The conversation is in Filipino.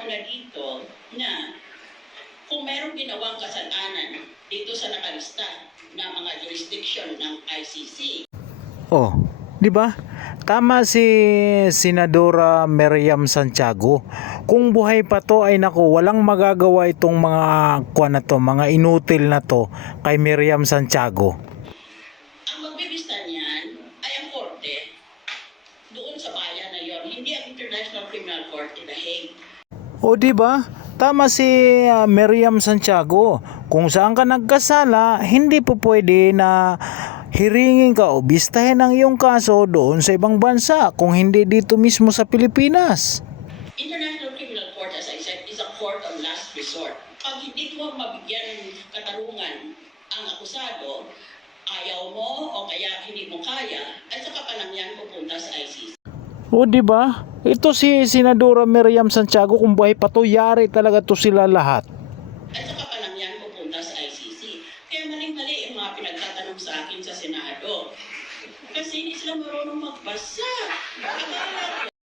ko na dito na kung mayroong ginawang kasalanan dito sa nakalista na mga jurisdiction ng ICC. Oh, di ba? Tama si Senadora Miriam Santiago. Kung buhay pa to ay naku, walang magagawa itong mga mga inutil na to kay Miriam Santiago. Ang magbibista niyan ay ang korte doon sa bayan na yon, hindi ang International Criminal Court in The Hague. O di ba? Tama si Miriam Santiago. Kung saan ka nagkasala, hindi po pwede na hiringin ka o bistahin ang iyong kaso doon sa ibang bansa kung hindi dito mismo sa Pilipinas. International Criminal Court, as I said, is a court of last resort. Pag hindi mo mabigyan ng katarungan ang akusado, ayaw mo o kaya hindi mo kaya, ay saka pa lang yan pupunta sa ICC. O di ba? Ito si Senadora Miriam Santiago, kung buhay pa to, yari talaga to sila lahat. At saka pa lang yan pupunta sa ICC. Kaya maling-mali yung mga pinagtatanong sa akin sa Senado. Kasi hindi sila marunong magbasa.